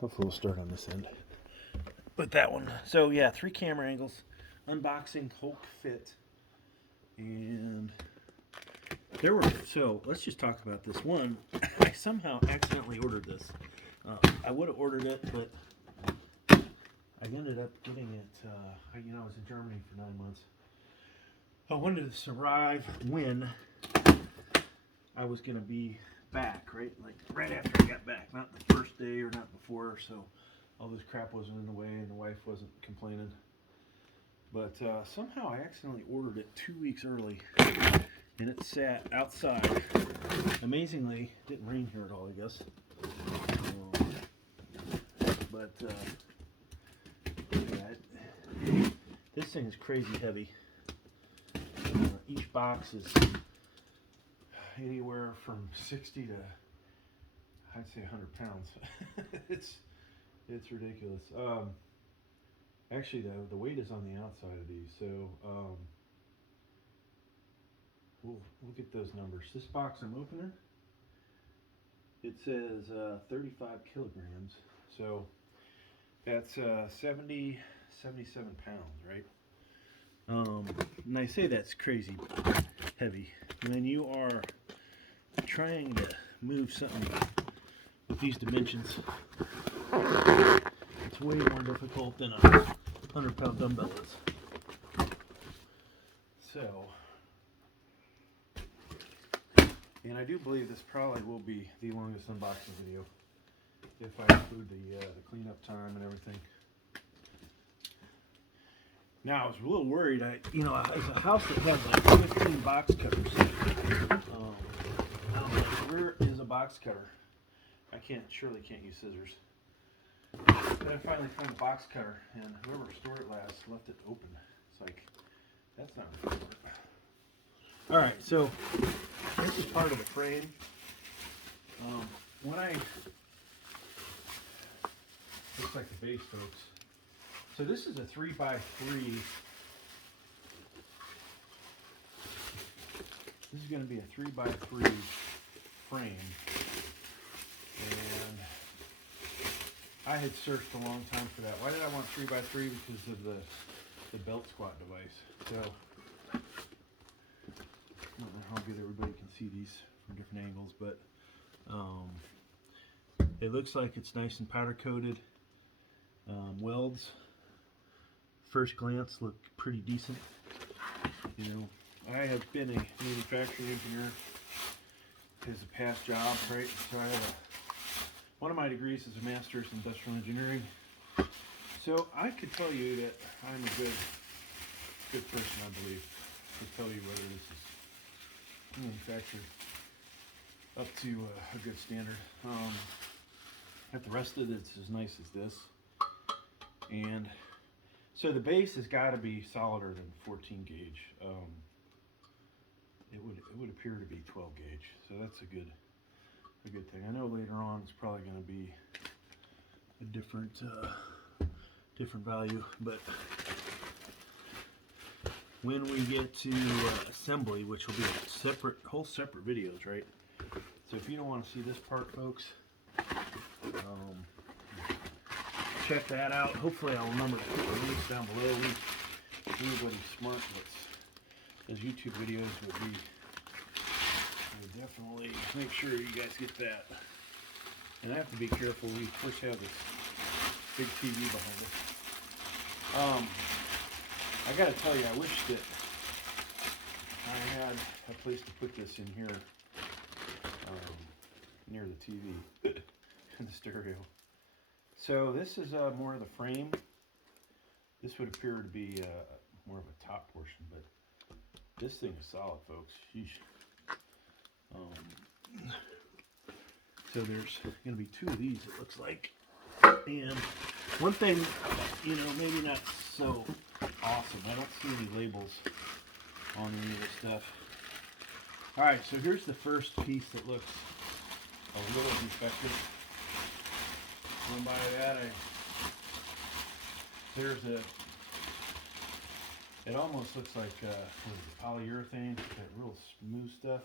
Hopefully we'll start on this end. But that one. So yeah, 3 camera angles. Unboxing Hulk Fit. And there were, so let's just talk about this one. I somehow accidentally ordered this. I would have ordered it, but I ended up getting it, I was in Germany for 9 months. I wanted to arrive when I was going to be back, right? Like right after I got back, not the first day or not before, so all this crap wasn't in the way and the wife wasn't complaining. But somehow I accidentally ordered it 2 weeks early, and it sat outside. Amazingly, it didn't rain here at all, I guess. But yeah, this thing is crazy heavy. Each box is anywhere from 60 to, I'd say, 100 pounds. it's ridiculous. Actually, the weight is on the outside of these, so we'll get those numbers. This box I'm opening, it says 35 kilograms, so that's 77 pounds, right? And I say that's crazy heavy. When you are trying to move something with these dimensions, it's way more difficult than a 100-pound dumbbell is. So, and I do believe this probably will be the longest unboxing video if I include the cleanup time and everything. Now I was a little worried. It's a house that has like 15 box cutters. I don't know, where is a box cutter? I surely can't use scissors. But I finally found a box cutter, and whoever stored it last left it open. It's like, that's not going to work. Alright, so this is part of the frame. Looks like the base, folks. So this is a 3x3. This is going to be a 3x3 frame. And I had searched a long time for that. Why did I want 3x3? Because of the belt squat device. So I don't know how good everybody can see these from different angles, but it looks like it's nice and powder coated. Welds, first glance, look pretty decent. I have been a manufacturing engineer as a past job, right? So I have one of my degrees is a master's in industrial engineering. So I could tell you that I'm a good person, I believe, to tell you whether this is manufactured up to a good standard. If the rest of it's as nice as this. And so the base has got to be solider than 14 gauge. It would appear to be 12 gauge, so that's a good thing. I know later on it's probably going to be a different value, but when we get to assembly, which will be a whole separate videos, right? So if you don't want to see this part, folks, check that out. Hopefully I'll remember to put the links down below. Anybody smart those YouTube videos will definitely make sure you guys get that. And I have to be careful. We of course have this big TV behind us. I gotta tell you, I wish that I had a place to put this in here, near the TV and the stereo. So this is more of the frame. This would appear to be more of a top portion, but this thing is solid, folks. Sheesh. So there's going to be 2 of these, it looks like. And one thing, maybe not so awesome. I don't see any labels on any of this stuff. All right, so here's the first piece that looks a little defective. Going by that, it almost looks like polyurethane, that real smooth stuff.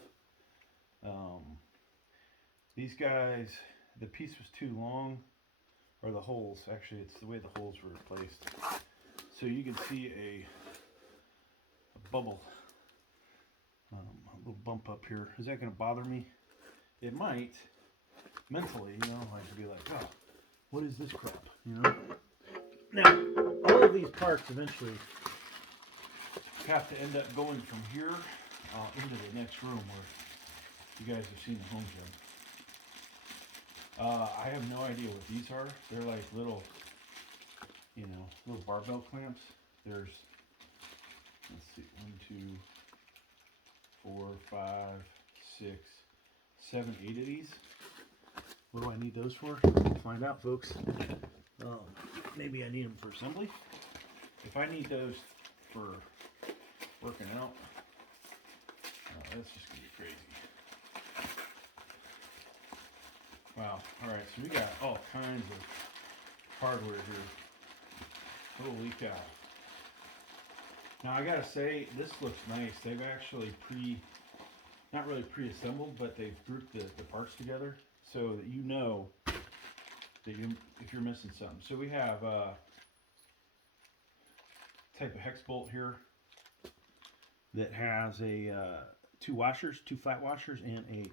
These guys, the piece was too long, or the holes. Actually, it's the way the holes were replaced. So you can see a bubble, a little bump up here. Is that going to bother me? It might, mentally, you know, like to be like, oh, what is this crap, you know? Now, all of these parts eventually have to end up going from here into the next room where you guys have seen the home gym. I have no idea what these are. They're like little, you know, little barbell clamps. There's, let's see, 1, 2, 4, 5, 6, 7, 8 of these. What do I need those for? We'll find out, folks. Maybe I need them for assembly. If I need those for working out, that's just gonna be crazy. Wow. All right, so we got all kinds of hardware here. Holy cow. Now I gotta say, this looks nice. They've actually not really pre-assembled, but they've grouped the parts together so that you know that if you're missing something. So we have a type of hex bolt here that has a 2 washers, 2 flat washers, and a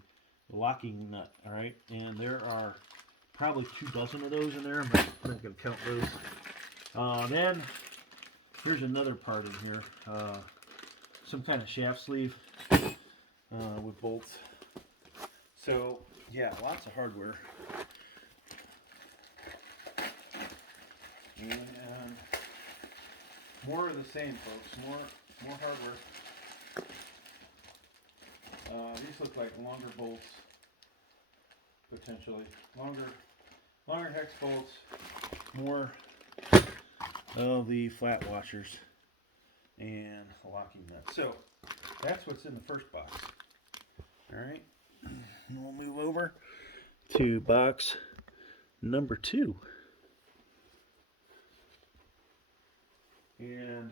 locking nut. All right, and there are probably 2 dozen of those in there. I'm not going to count those. Then here's another part in here, some kind of shaft sleeve with bolts. So yeah, lots of hardware. And more of the same, folks. More hardware. These look like longer bolts, potentially longer hex bolts. More of the flat washers and a locking nut. So that's what's in the first box. All right, and we'll move over to box number 2. And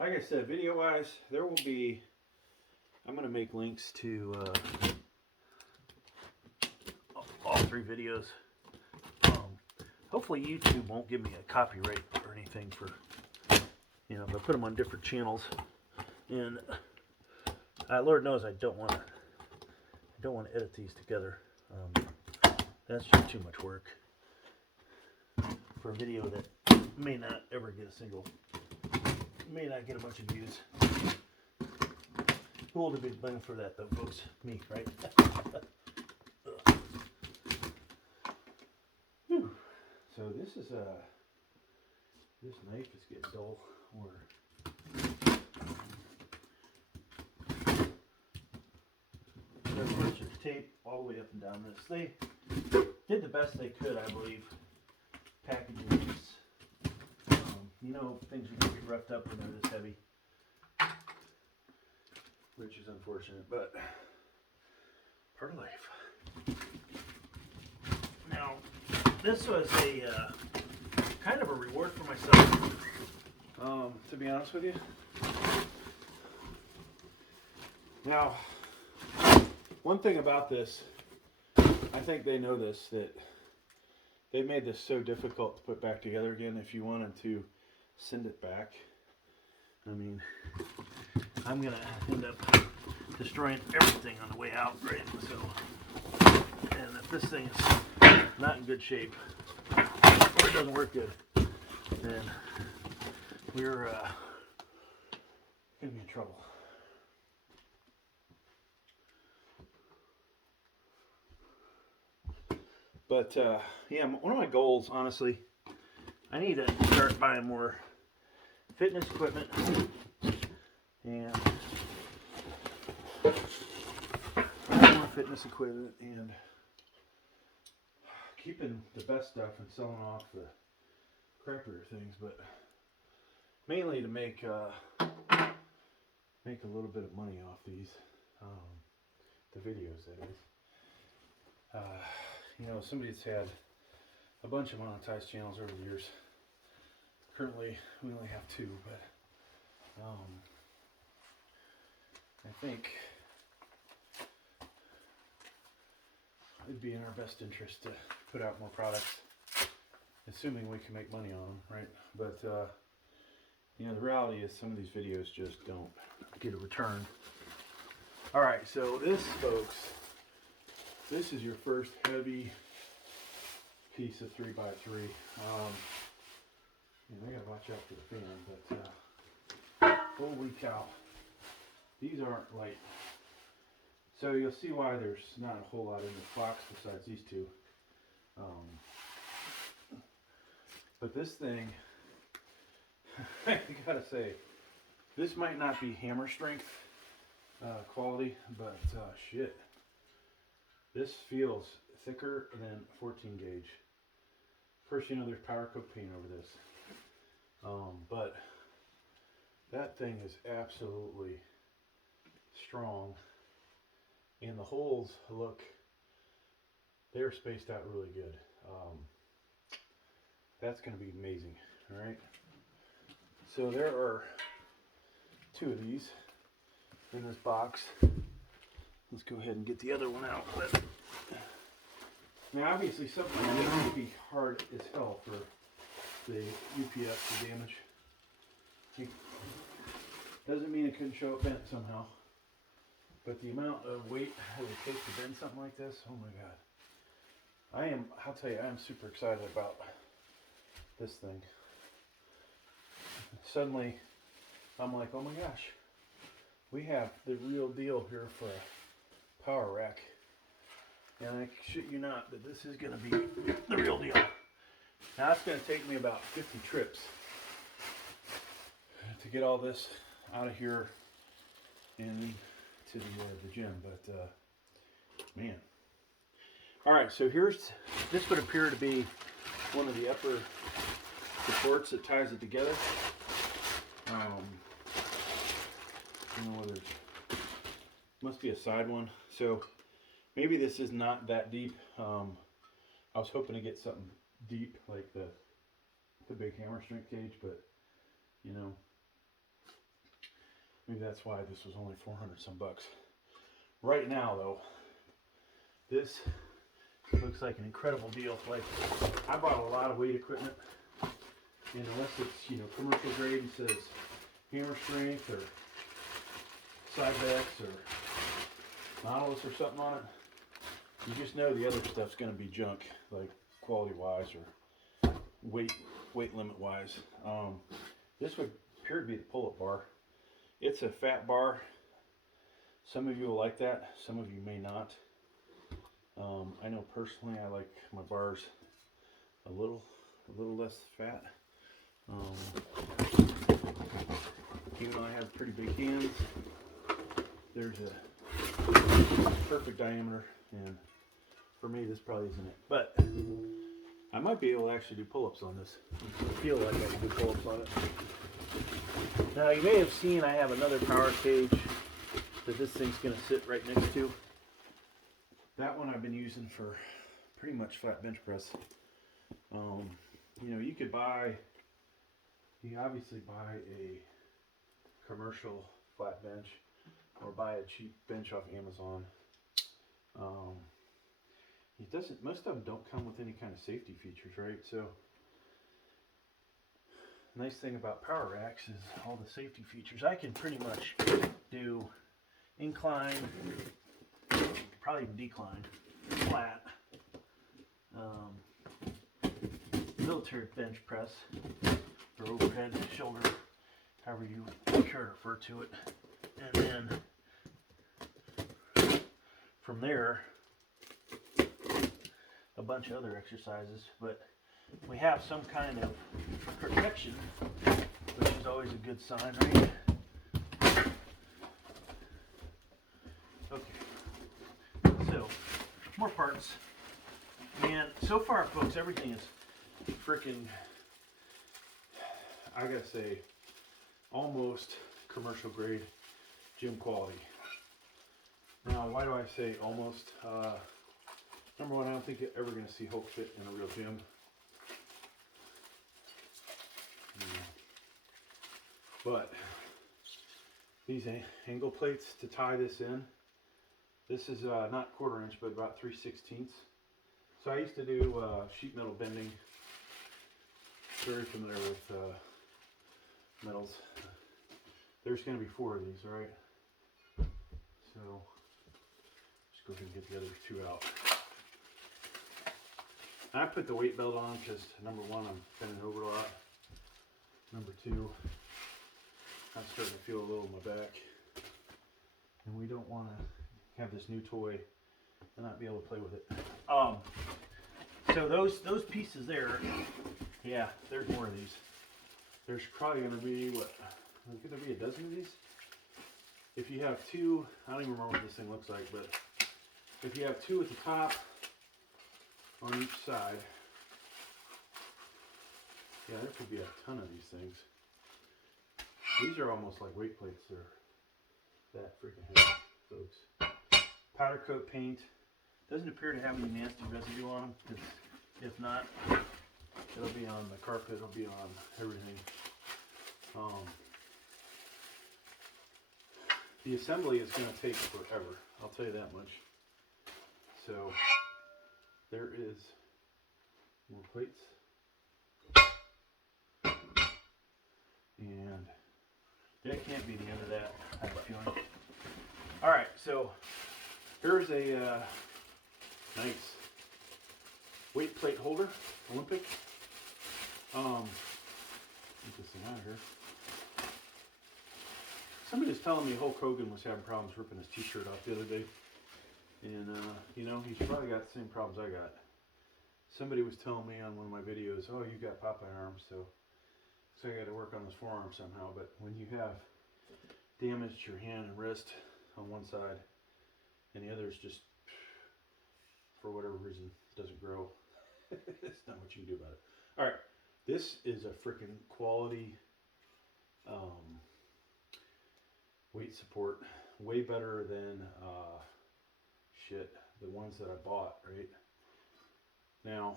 like I said, video-wise, there will be, I'm going to make links to all 3 videos. Hopefully YouTube won't give me a copyright or anything for, you know, if I put them on different channels. And Lord knows I don't want to edit these together. That's just too much work for a video that may not ever get may not get a bunch of views. Who will be blaming for that though, folks? Me, right? Whew. So this knife is getting dull, or there's a bunch of tape all the way up and down this. They did the best they could, I believe, packaging this. You know, things are going to be roughed up when they're this heavy, which is unfortunate, but part of life. Now, this was a kind of a reward for myself, to be honest with you. Now, one thing about this, I think they know this, that they made this so difficult to put back together again. If you wanted to send it back, I mean, I'm gonna end up destroying everything on the way out, right? So, and if this thing is not in good shape, or it doesn't work good, then we're gonna be in trouble. But yeah, one of my goals, honestly, I need to start buying more fitness equipment and and keeping the best stuff and selling off the crappier things, but mainly to make a little bit of money off these, the videos, that is. You know, somebody's had a bunch of monetized channels over the years. Currently, we only have 2, but I think it'd be in our best interest to put out more products assuming we can make money on them, right? But you know, the reality is some of these videos just don't get a return. All right, so this, folks, this is your first heavy piece of 3x3. And I gotta watch out for the fan, but holy cow, these aren't light. So you'll see why there's not a whole lot in this box besides these two. But this thing, I gotta say, this might not be hammer strength quality, but shit, this feels thicker than 14 gauge. First, you know, there's power coat paint over this, but that thing is absolutely strong, and the holes look, they're spaced out really good. That's going to be amazing. All right, so there are two of these in this box. Let's go ahead and get the other one out. Now, obviously, something like this would be hard as hell for the UPS to damage. Doesn't mean it couldn't show up bent somehow, but the amount of weight it would take to bend something like this, oh my god. I'll tell you, I am super excited about this thing. Suddenly, I'm like, oh my gosh, we have the real deal here for a power rack. And I shit you not that this is going to be the real deal. Now it's going to take me about 50 trips to get all this out of here and to the gym, but man. All right, so this would appear to be one of the upper supports that ties it together. I don't know whether must be a side one. So maybe this is not that deep. I was hoping to get something deep like the big hammer strength gauge, but you know, maybe that's why this was only 400 some bucks. Right now though, this looks like an incredible deal. Like, I bought a lot of weight equipment, and unless it's, you know, commercial grade and says hammer strength or Cybex or Nautilus or something on it, you just know the other stuff's going to be junk, like quality wise or weight limit wise. This would appear to be the pull-up bar. It's a fat bar. Some of you will like that, some of you may not. I know personally I like my bars a little less fat. Even though I have pretty big hands, there's a perfect diameter, and for me this probably isn't it. But I might be able to actually do pull-ups on this. I feel like I can do pull-ups on it. Now you may have seen I have another power cage that this thing's going to sit right next to. That one I've been using for pretty much flat bench press. You know, you obviously buy a commercial flat bench or buy a cheap bench off Amazon. Most of them don't come with any kind of safety features, right? So, nice thing about power racks is all the safety features. I can pretty much do incline, probably even decline, flat, military bench press, or overhead, shoulder, however you care to refer to it. And then from there, a bunch of other exercises, but we have some kind of protection, which is always a good sign, right? Okay, so more parts, and so far, folks, everything is freaking, I gotta say, almost commercial grade gym quality. Now, why do I say almost? Number one, I don't think you're ever going to see Hulk fit in a real gym. But these angle plates to tie this in, this is not 1/4 inch, but about 3/16. So I used to do sheet metal bending very familiar with metals. There's going to be 4 of these, all right? So just go ahead and get the other 2 out. And I put the weight belt on because number 1, I'm bending over a lot. Number 2, I'm starting to feel a little in my back. And we don't want to have this new toy and not be able to play with it. So those pieces there, yeah, there's more of these. There's probably going to be, what, could there be a dozen of these? If you have 2, I don't even remember what this thing looks like, but if you have 2 at the top on each side, yeah, there could be a ton of these things. These are almost like weight plates. They're that freaking heavy, folks. Powder coat paint. Doesn't appear to have any nasty residue on them. If not, it'll be on the carpet. It'll be on everything. The assembly is going to take forever. I'll tell you that much. So there is more plates. And that can't be the end of that, I have a feeling. Alright, so here's a nice weight plate holder, Olympic. Get this thing out of here. Somebody was telling me Hulk Hogan was having problems ripping his t-shirt off the other day. And, you know, he's probably got the same problems I got. Somebody was telling me on one of my videos, oh, you got Popeye arms, so I got to work on his forearm somehow. But when you have damaged your hand and wrist on one side, and the other is just, for whatever reason, doesn't grow, it's not much you can do about it. All right, this is a freaking quality weight support, way better than the ones that I bought, right? Now,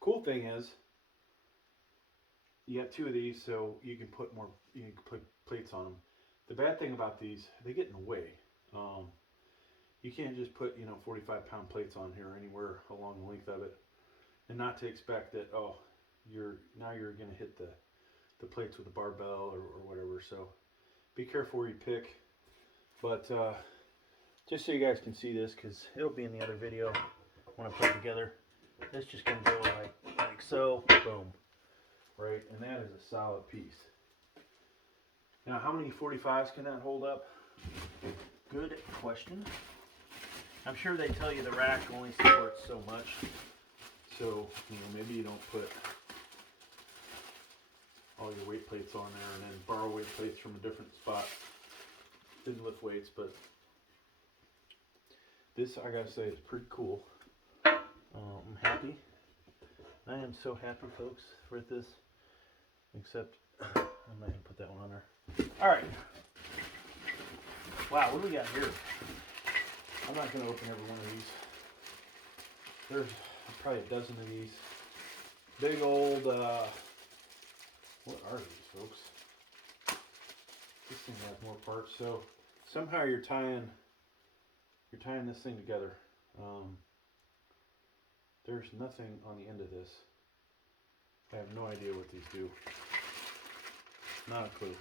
cool thing is, you got 2 of these, so you can put more, you can put plates on them. The bad thing about these, they get in the way. You can't just put, 45-pound plates on here anywhere along the length of it, and not to expect that, oh, you're going to hit the plates with a barbell or whatever. So be careful where you pick. But just so you guys can see this, because it'll be in the other video when I put it together. This just going to go like so, boom, right? And that is a solid piece. Now, how many 45s can that hold up? Good question. I'm sure they tell you the rack only supports so much. So, maybe you don't put all your weight plates on there and then borrow weight plates from a different spot. Didn't lift weights, but this, I gotta say, is pretty cool. I'm happy. I am so happy, folks, with this. Except, I'm not gonna put that one on there. Alright. Wow, what do we got here? I'm not gonna open every one of these. There's probably a dozen of these. Big old, what are these, folks? This thing has more parts. So somehow you're tying this thing together. There's nothing on the end of this. I have no idea what these do. Not a clue.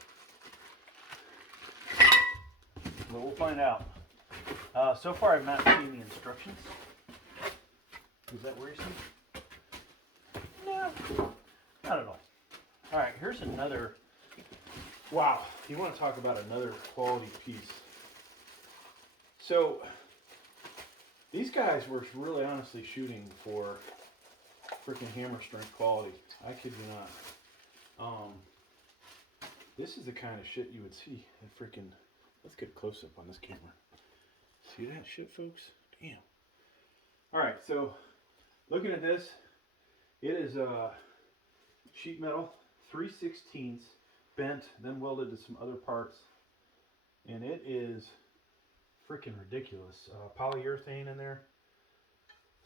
But we'll find out. So far I've not seen the instructions. Is that worrisome? No, not at all. Alright, here's another. Wow, you want to talk about another quality piece. So, these guys were really honestly shooting for freaking hammer strength quality. I kid you not. This is the kind of shit you would see at freaking. Let's get a close up on this camera. See that shit, folks? Damn. Alright, so looking at this, it is sheet metal, 3/16 bent, then welded to some other parts. And it is freaking ridiculous. Polyurethane in there.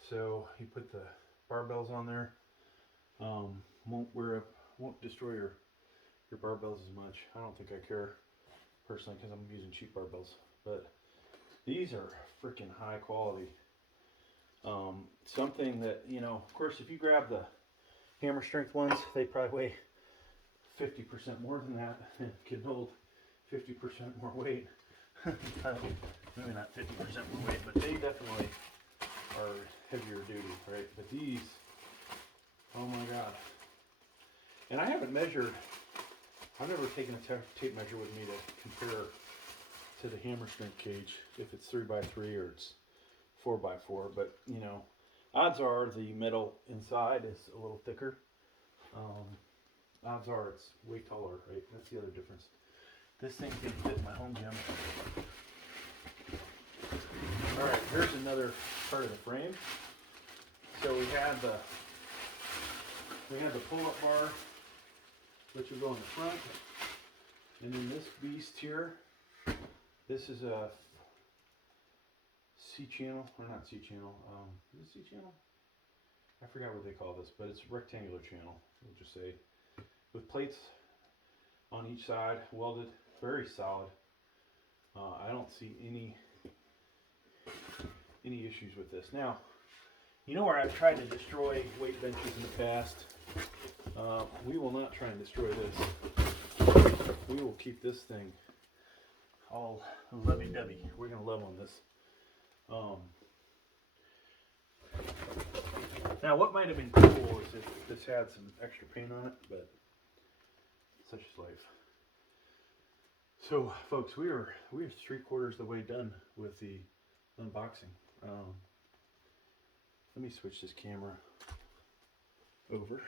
So you put the barbells on there. Won't destroy your barbells as much. I don't think I care personally because I'm using cheap barbells. But these are freaking high quality. Something that, of course, if you grab the hammer strength ones, they probably weigh 50% more than that and can hold 50% more weight. Maybe not 50% more weight, but they definitely are heavier duty, right? But these, oh my God. And I haven't measured, I've never taken a tape measure with me to compare to the hammer strength cage, if it's 3x3 or it's 4x4, but you know, odds are the metal inside is a little thicker. Odds are it's way taller, right? That's the other difference. This thing can fit in my home gym. All right, here's another part of the frame. So we had the pull-up bar, which will go in the front, and then this beast here. This is a C channel, or not C channel. Is it C channel? I forgot what they call this, but it's a rectangular channel. We'll just say, with plates on each side, welded, very solid. I don't see any issues with this. Now, you know where I've tried to destroy weight benches in the past? We will not try and destroy this. We will keep this thing all lovey-dovey. We're going to love on this. Now, what might have been cool is if this had some extra paint on it, but such is life. So, folks, we are 3/4 of the way done with the unboxing. Let me switch this camera over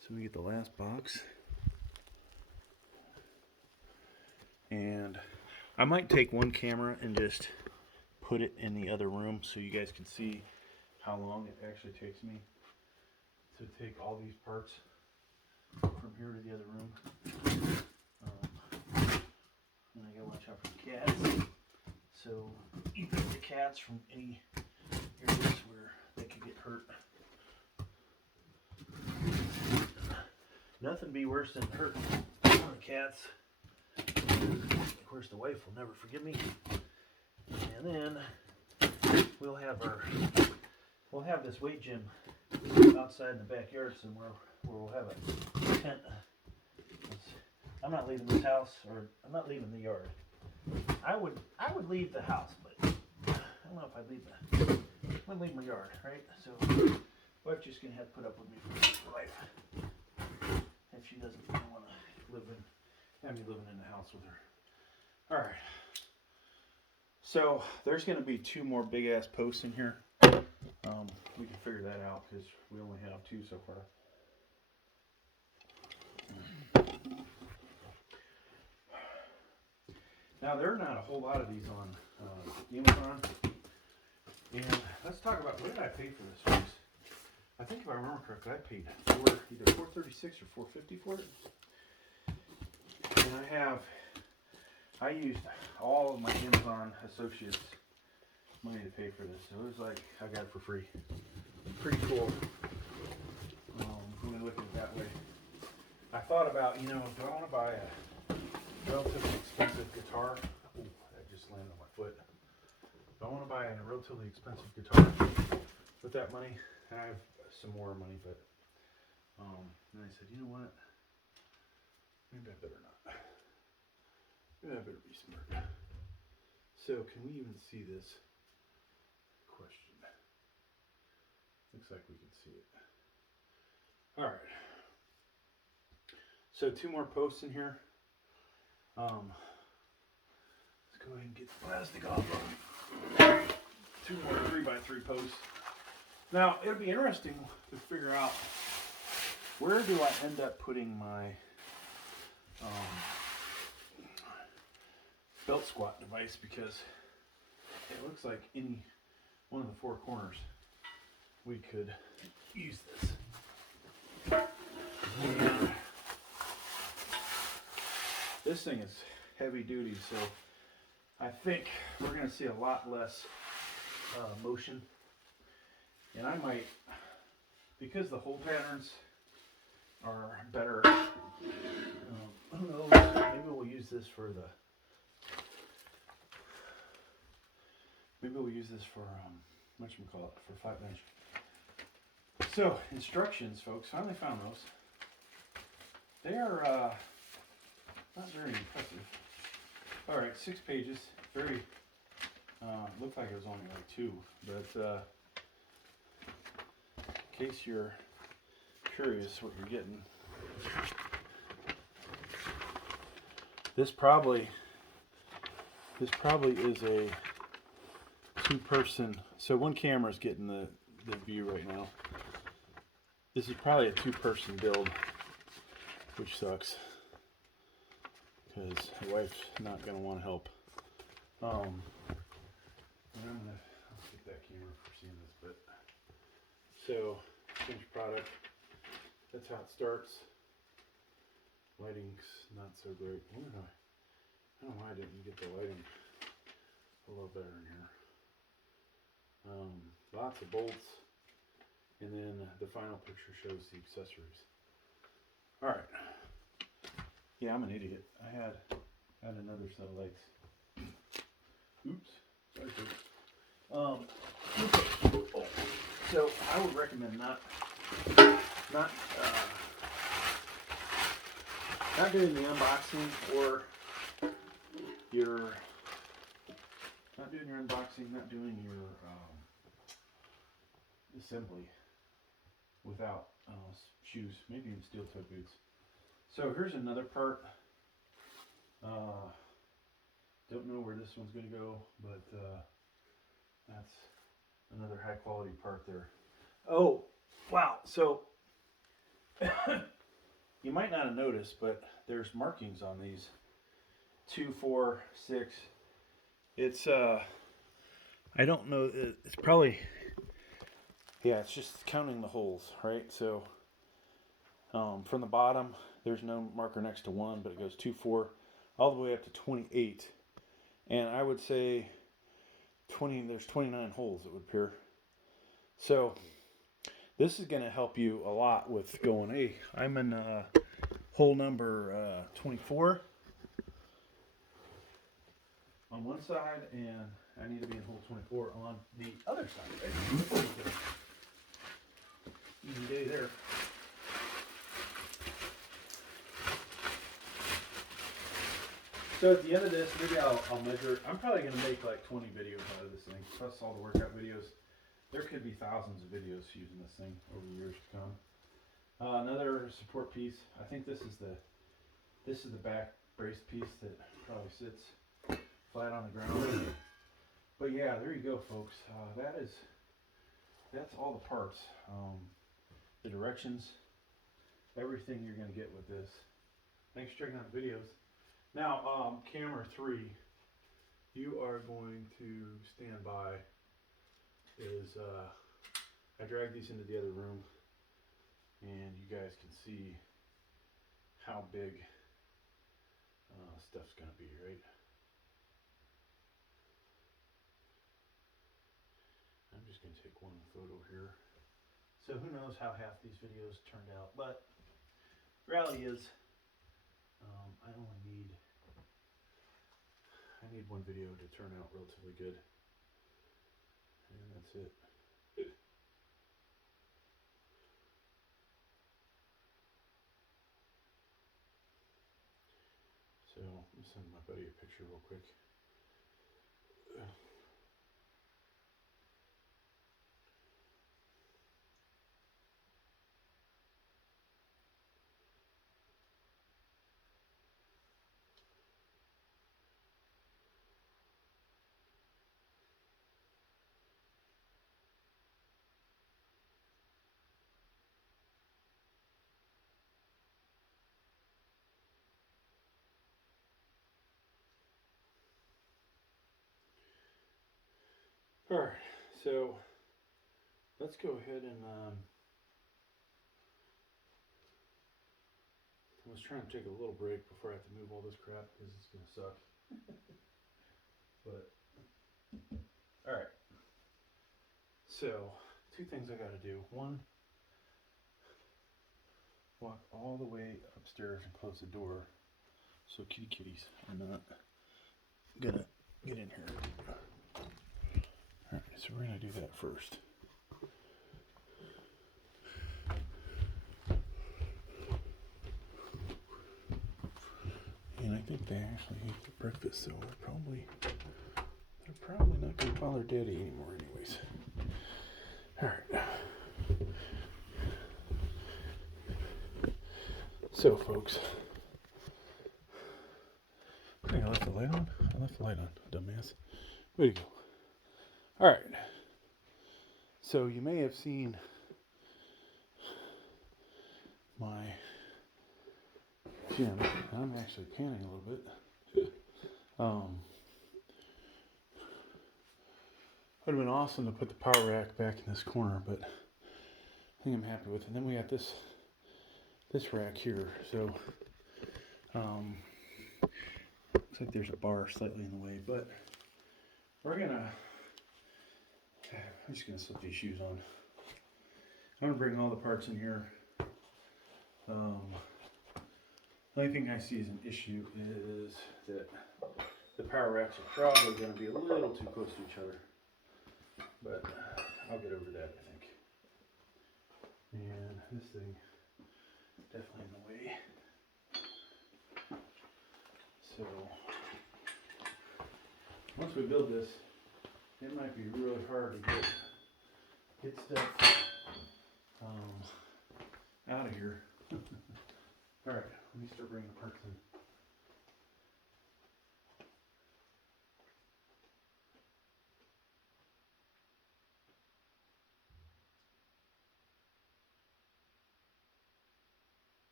so we get the last box. And I might take one camera and just put it in the other room so you guys can see how long it actually takes me to take all these parts from here to the other room. And I gotta watch out for the cats. So you keep the cats from any areas where they could get hurt. Nothing be worse than hurting one of the cats. Of course, the wife will never forgive me. And then we'll have this weight gym outside in the backyard somewhere where we'll have a tent. I'm not leaving this house, or I'm not leaving the yard. I would leave the house, but I don't know if I'm gonna leave my yard, right? So wife's just gonna have to put up with me for life if she doesn't want to have me living in the house with her. All right. So there's going to be 2 more big ass posts in here. We can figure that out because we only have 2 so far. Now there are not a whole lot of these on Amazon. And let's talk about, what did I pay for this, folks? I think if I remember correctly, I paid either $436 or $450 for it. And I used all of my Amazon associates' money to pay for this. So it was like, I got it for free. Pretty cool. When we look at it that way. I thought about, do I want to buy a relatively expensive guitar? Ooh, that just landed on my foot. Do I want to buy a relatively expensive guitar with that money? I have some more money, but then I said, you know what? Maybe I better not. Maybe I better be smart. So, can we even see this? Question. Looks like we can see it. All right. So 2 more posts in here. Let's go ahead and get the plastic off of 2 more 3x3 posts. Now, it'll be interesting to figure out, where do I end up putting my belt squat device, because it looks like any one of the 4 corners we could use this. And this thing is heavy duty, so I think we're going to see a lot less motion. And I might, because the hole patterns are better, who knows, maybe we'll use this for whatchamacallit, for 5-inch So, instructions, folks. Finally found those. They are not very impressive. All right, 6 pages. Very. Looked like it was only like 2, but in case you're curious what you're getting, this probably is a 2-person. So one camera's getting the view right now. This is probably a 2-person build, which sucks because my wife's not gonna want to help. I'll get that camera for seeing this, but so finished product. That's how it starts. Lighting's not so great. I don't know why I didn't get the lighting a little better in here. Lots of bolts, and then the final picture shows the accessories. All right. Yeah, I'm an idiot. I had another set of lights. Oops. Sorry, folks. Okay. So I would recommend not doing the unboxing or not doing your assembly without shoes, maybe even steel-toed boots. So here's another part. Don't know where this one's going to go, but that's another high-quality part there. Oh, wow. So you might not have noticed, but there's markings on these. 2, 4, 6. It's I don't know. It's probably, yeah. It's just counting the holes, right? So from the bottom, there's no marker next to 1, but it goes 2, 4, all the way up to 28. And I would say there's 29 holes, it would appear. So this is going to help you a lot with going, hey, I'm in hole number 24 on one side, and I need to be in hole 24 on the other side, right? Easy day there. So at the end of this, maybe I'll measure it. I'm probably going to make like 20 videos out of this thing, plus all the workout videos. There could be thousands of videos using this thing over the years to come. Another support piece. I think this is the back brace piece that probably sits flat on the ground. But yeah, there you go, folks. That's all the parts. The directions, everything you're going to get with this. Thanks for checking out the videos. Now, camera 3, you are going to stand by. I dragged these into the other room, and you guys can see how big stuff's going to be, right? I'm just going to take one photo here. So who knows how half these videos turned out, but the reality is I need one video to turn out relatively good, and that's it. So I'm sending my buddy a picture real quick. All right, so let's go ahead and I was trying to take a little break before I have to move all this crap because it's going to suck. But, all right. So, 2 things I got to do. One, walk all the way upstairs and close the door so kitties are not going to get in here. All right, so we're going to do that first. think they actually ate breakfast, so they're probably not going to bother Daddy anymore anyways. Alright. So folks, I think I left the light on. I left the light on, dumbass. Way to go. Alright. So you may have seen my gym. I'm actually panning a little bit. Would have been awesome to put the power rack back in this corner, but I think I'm happy with it. And then we got this rack here. So looks like there's a bar slightly in the way, but I'm just gonna slip these shoes on. I'm gonna bring all the parts in here. The only thing I see as an issue is that the power racks are probably going to be a little too close to each other, but I'll get over that, I think. And this thing definitely in the way. So once we build this, it might be really hard to get stuff out of here. All right, let me start bringing the parts in.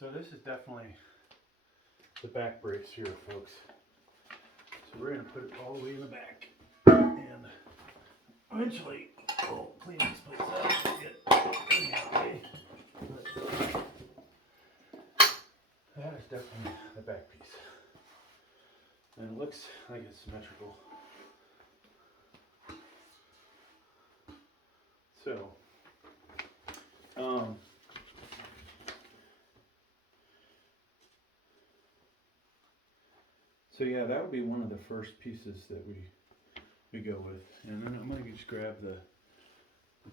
So this is definitely the back brace here, folks. So we're going to put it all the way in the back, and eventually we'll clean this place up, get everything out of the way. But that is definitely the back piece, and it looks like it's symmetrical. So, yeah, that would be one of the first pieces that we go with, and then I'm going to just grab the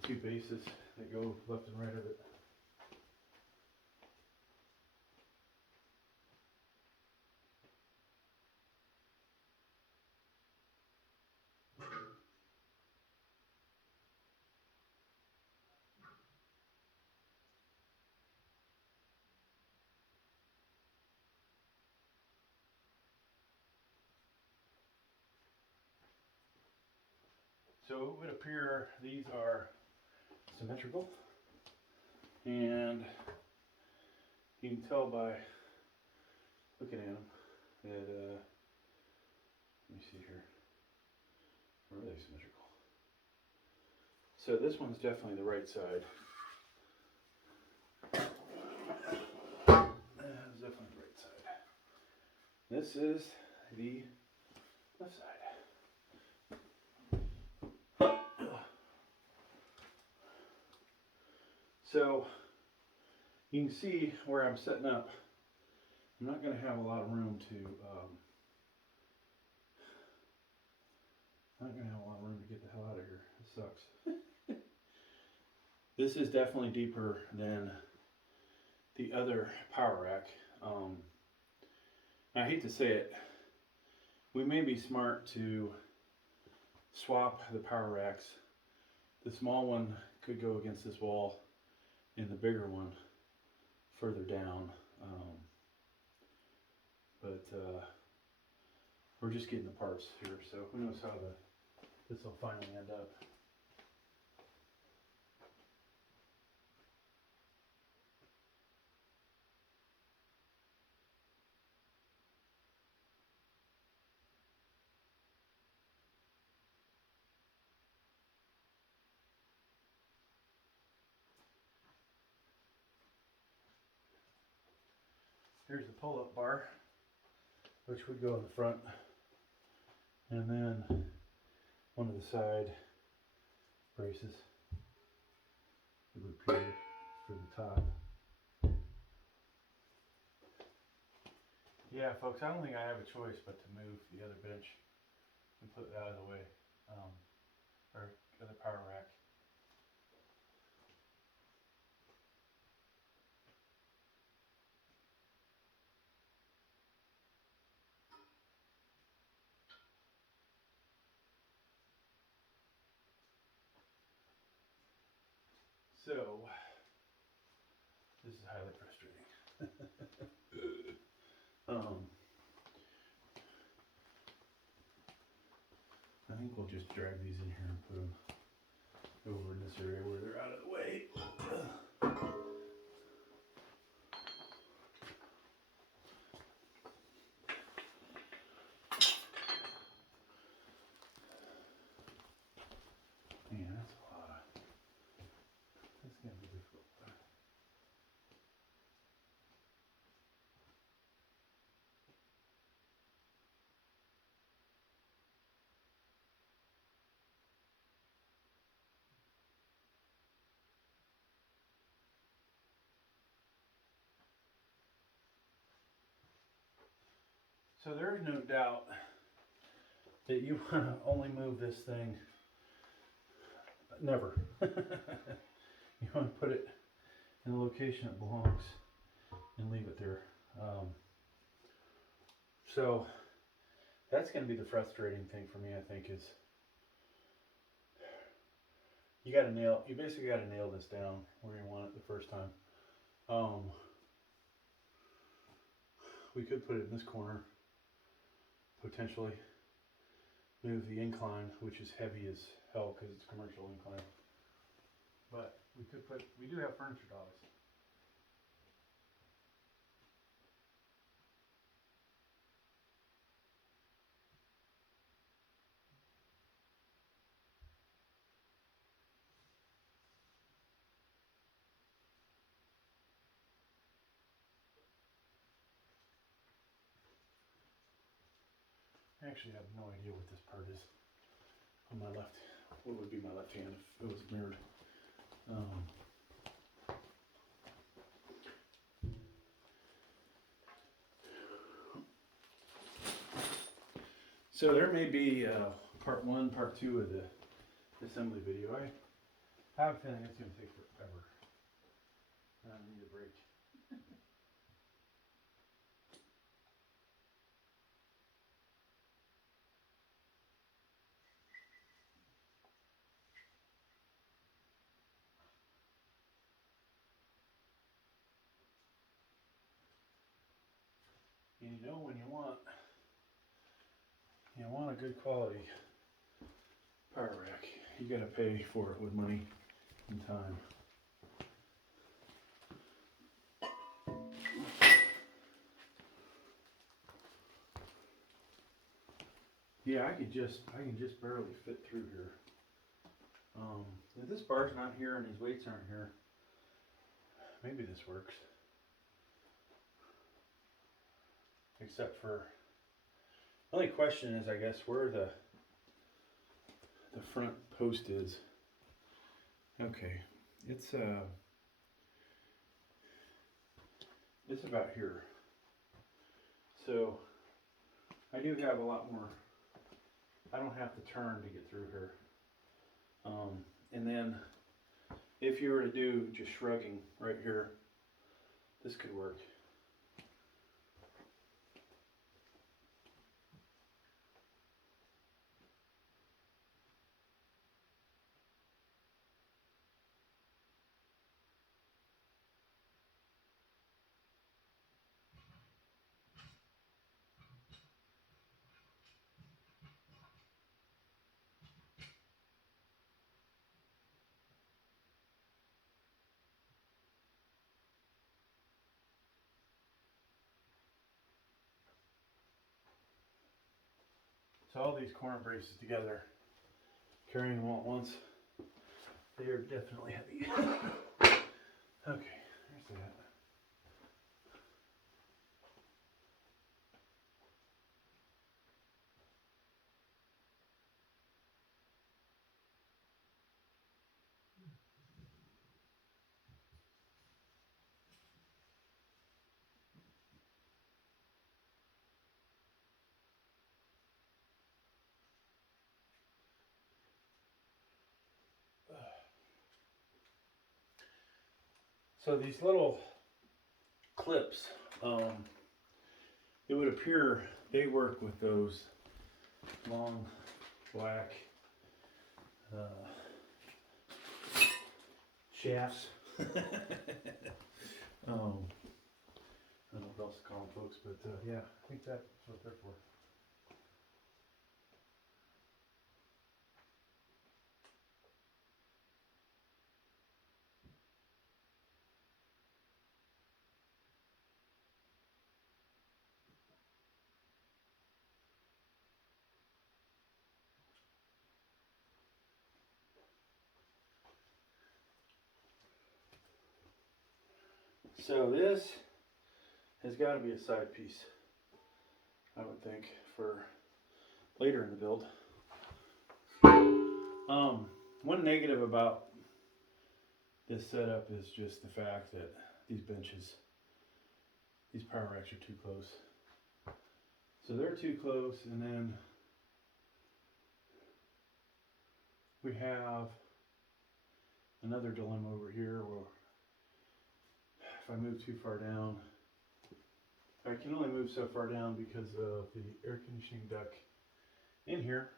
two bases that go left and right of it. So it would appear these are symmetrical, and you can tell by looking at them that, let me see here, are they symmetrical? So this one's definitely the right side. That is definitely the right side. This is the left side. So you can see where I'm setting up. I'm not going to have a lot of room to get the hell out of here. It sucks. This is definitely deeper than the other power rack. I hate to say it, we may be smart to swap the power racks. The small one could go against this wall, and the bigger one further down. But we're just getting the parts here, so who knows how this will finally end up. Here's the pull-up bar, which would go in the front, and then one of the side braces would appear for the top. Yeah, folks, I don't think I have a choice but to move the other bench and put it out of the way, or other power rack. So, this is highly frustrating. I think we'll just drag these in here and put them over in this area where they're out of the way. Man, that's a lot. That's gonna be difficult. So there is no doubt that you want to only move this thing. Never. You want to put it in the location it belongs and leave it there. So that's going to be the frustrating thing for me, I think, is you basically got to nail this down where you want it the first time. We could put it in this corner, potentially. Move the incline, which is heavy as hell because it's a commercial incline. But we do have furniture dollies. I actually have no idea what this part is on my left. What would be my left hand if it was mirrored? So there may be part 1, part 2 of the assembly video. I have a feeling it's going to take forever. I need a break. And you know when you want a good quality power rack, you got to pay for it with money and time. Yeah, I can just barely fit through here. If this bar's not here and these weights aren't here, maybe this works. Except for, the only question is, I guess, where the front post is. Okay, it's about here. So I do have a lot more. I don't have to turn to get through here. And then if you were to do just shrugging right here, this could work. So all these corner braces together, carrying them all at once, they are definitely heavy. Okay, there's that. So these little clips, it would appear they work with those long black shafts. I don't know what else to call them, folks, but yeah, I think that's what they're for. So this has got to be a side piece, I would think, for later in the build. One negative about this setup is just the fact that these benches, these power racks are too close. So they're too close, and then we have another dilemma over here where if I move too far down, I can only move so far down because of the air conditioning duct in here.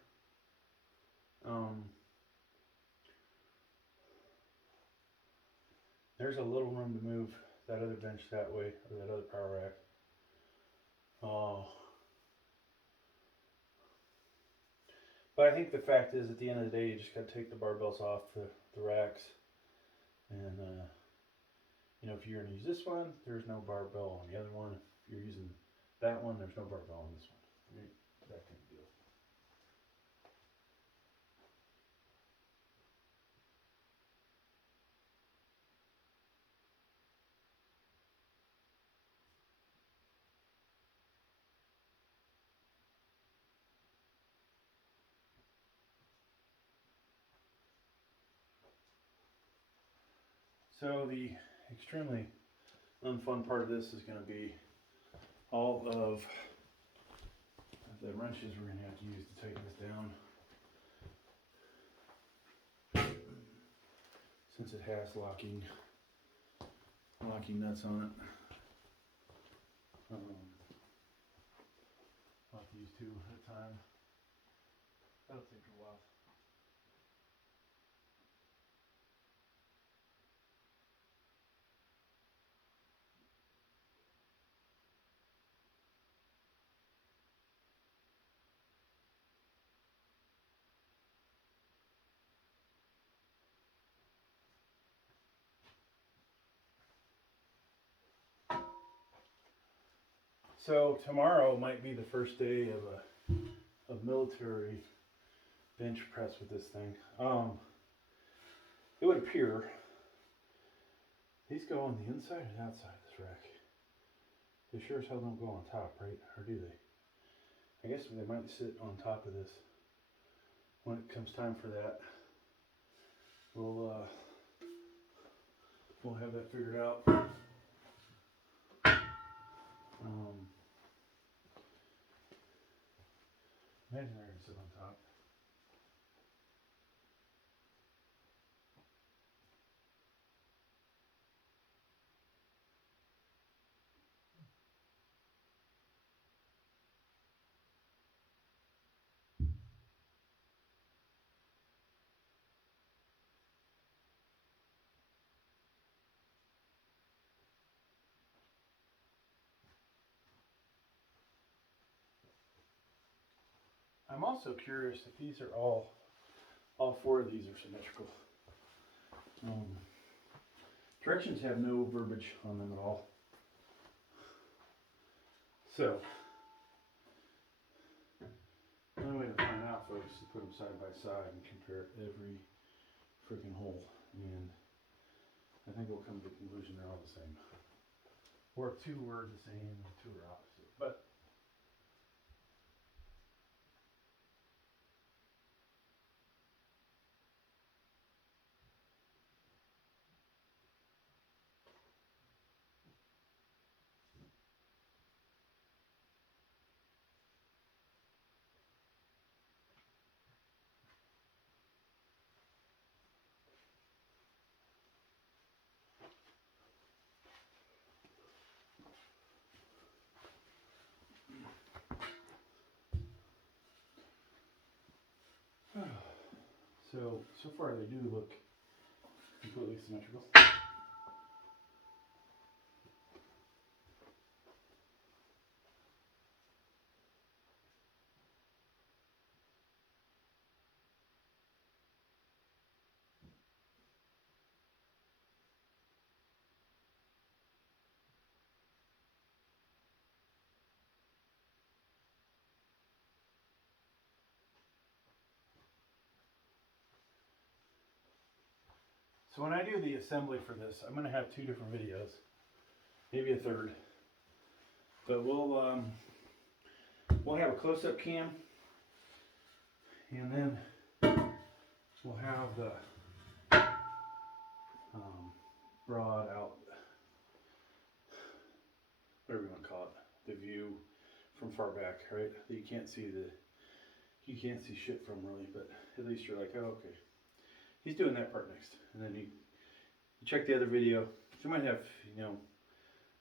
There's a little room to move that other bench that way, or that other power rack. But I think the fact is, at the end of the day, you just got to take the barbells off the racks. And, you know, if you're going to use this one, there's no barbell on the other one. If you're using that one, there's no barbell on this one. Right? That kind of deal. So the extremely unfun part of this is going to be all of the wrenches we're going to have to use to tighten this down, since it has locking nuts on it. I'll have to use two at a time. That'll take a while. So tomorrow might be the first day of military bench press with this thing. It would appear these go on the inside and outside of this rack. They sure as hell don't go on top, right? Or do they? I guess they might sit on top of this. When it comes time for that, we'll have that figured out. Imagine they're gonna sit on top. I'm also curious if these are all four of these are symmetrical. Directions have no verbiage on them at all. So, the only way to find out, folks, is to put them side by side and compare every freaking hole. And I think we'll come to the conclusion they're all the same. Or two were the same and two are opposite. But So far they do look completely symmetrical. So when I do the assembly for this, I'm going to have 2 different videos, maybe a third. But we'll have a close-up cam, and then we'll have the broad out, whatever you want to call it, the view from far back, right? That you can't see shit from really, but at least you're like, oh, okay. He's doing that part next, and then you check the other video. You might have,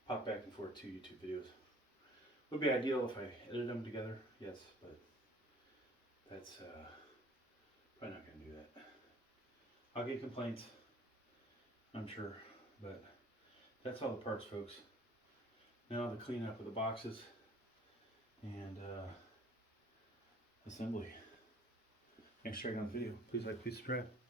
pop back and forth 2 YouTube videos. Would be ideal if I edited them together, yes, but that's probably not going to do that. I'll get complaints, I'm sure, but that's all the parts, folks. Now the cleanup of the boxes and assembly. Thanks for checking out the video. Please like, please subscribe.